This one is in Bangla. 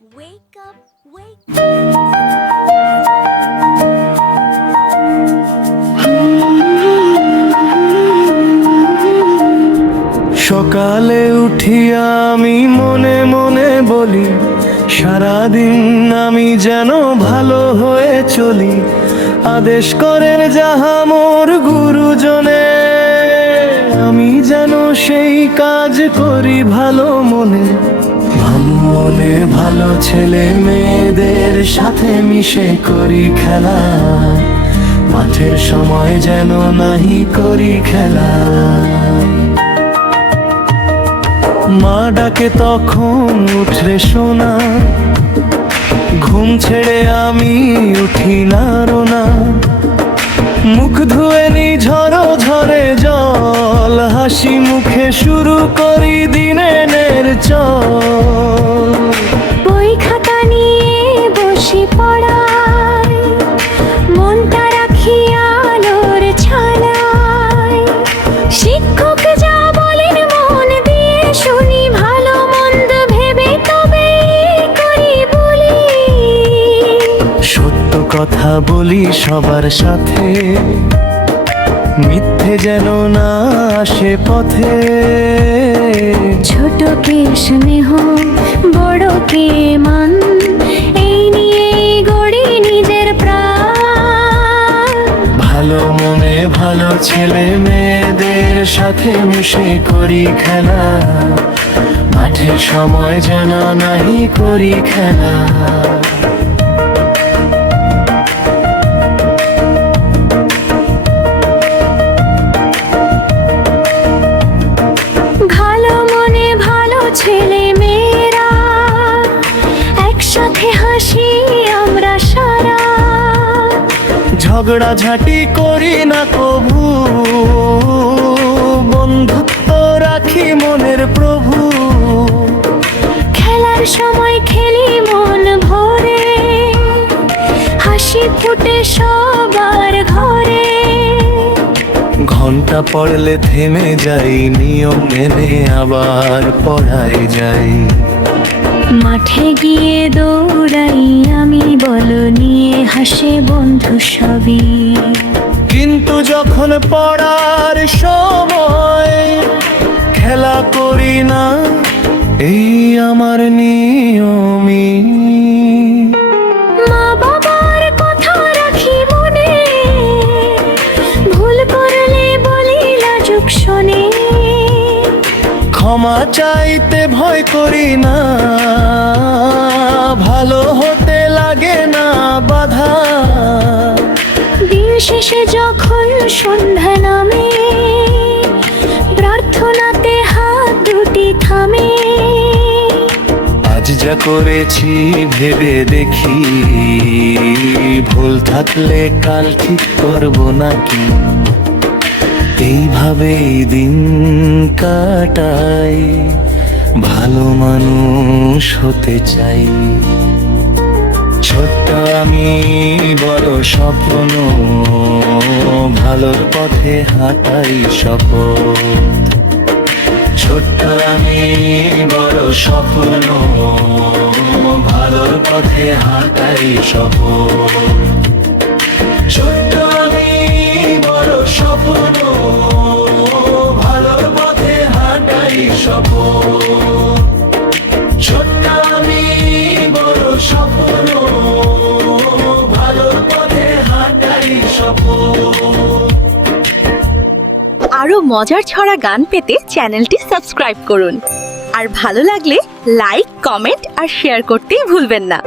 Wake up, wake সকালে উঠিয়া আমি মনে মনে বলি সারাদিন আমি যেন ভালো হয়ে চলি। আদেশ করেন যাহা মোর গুরুজনে আমি যেন সেই কাজ করি ভালো মনে। মনে ভালো ছেলে মেয়েদের সাথে মিশে করি খেলা। মাঠের সময় যেন নাহি করি খেলা। মা ডাকে তখন উঠলে শোনা ঘুম ছেড়ে আমি উঠি না হাসি মুখে শুরু করি দিনের চল। বই খাতা নিয়ে বসে পড়ায় মনটা রাখি আলোর ছালায় শিক্ষক যা বলেন মন দিয়ে শুনি ভালো মন্দ ভেবে তবে করি বলি। সত্য কথা বলি সবার সাথে। মিথ্যে যেন না আসে পথে। ছোট কে স্নেহ বড় কে মান এই নিয়ে গড়ি নিজের প্রাণ। ভালো মনে ভালো ছেলে মেয়েদের সাথে মিশে করি খেলা। মাঠের সময় যেন নাহি করি খেলা। একসাথে হাসি আমরা সারা। ঝগড়া ঝাঁটি করি না কভু। বন্ধুত্ব রাখি মনের প্রভু। খেলার সময় খেলি মন ভরে। হাসি ফুটে সবার ঘরে। ঘণ্টা পড়লে থেমে যাই নিয়ম মেনে আবার পড়ায় যাই। মাঠে গিয়ে দৌড়াই, আমি বল নিয়ে হাসে বন্ধু সবই। কিন্তু যখন পড়ার সময় খেলা করি না ক্ষমা চাইতে ভয় করি না। ভালো হতে লাগে না বাধা। দিন শেষে যখন সন্ধ্যা নামে প্রার্থনাতে হাত দুটি থামে। আজ যা করেছি ভেবে দেখি ভুল থাকলে কাল ঠিক করব নাকি? এইভাবেই দিন কাটাই, ভালো মানুষ হতে চাই। ছোট্ট আমি, বড় স্বপ্ন, ভালোর পথে হাঁটাই শপথ। ছোট্ট আমি, বড় স্বপ্ন, ভালোর পথে হাঁটাই শপথ। ছোট্ট আমি, বড় স্বপ্ন আরও মজার ছড়া গান পেতে চ্যানেলটি সাবস্ক্রাইব করুন। আর ভালো লাগলে লাইক, কমেন্ট আর শেয়ার করতেই ভুলবেন না।